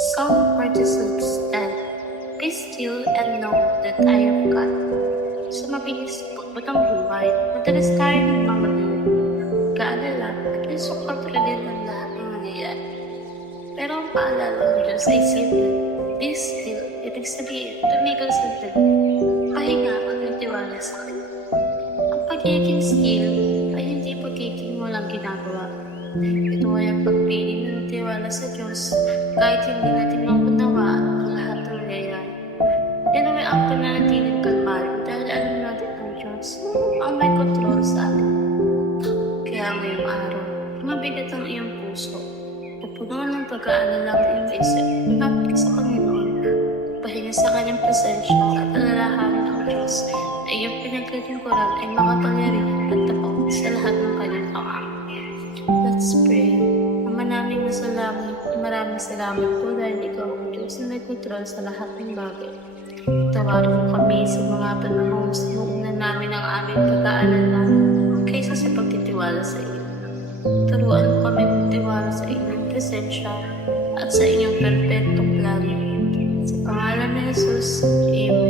Psalm 46 and be still and know that I am God. Sa mabilis ng buhay, madalas tayo nagmamadali, kaalala at isukontrolin ang lahat ng nangyayari. Pero ang paalala ng Diyos ay simple, be still, ibig sabihin, tumigil sandali, pahinga at magtiwala sa Kanya. Ang pagiging still ay hindi pagiging walang ginagawa. Ito ay ang pagpili ng tiwala sa Diyos kahit hindi natin maunawaan ang lahat ng nangyayari. Ito ay ang pananatiling kalmado dahil alam natin ang Diyos ang may kontrol sa atin. Kaya ngayong araw, mabigat ang iyong puso. Pupunuan ng pag-aalala ang iyong isip. Lumapit ka sa Panginoon. Pahinga sa Kanyang presensya at alalahanin ang Diyos na iyong pinaglilingkuran ay makapangyarihan at tapat sa lahat ng Kanyang tawag. Let's pray. Ama naming nasa langit, maraming salamat po dahil ikaw ang Diyos na nagkontrol sa lahat ng bagay. Tawarin mo kami sa mga panahon sa inuunan namin ang aming pag-aalala kaysa sa pagtitiwala sa iyo. Turuan mo kami magtiwala sa inyong presensya at sa inyong perpektong plano. Sa pangalan ni Jesus, Amen.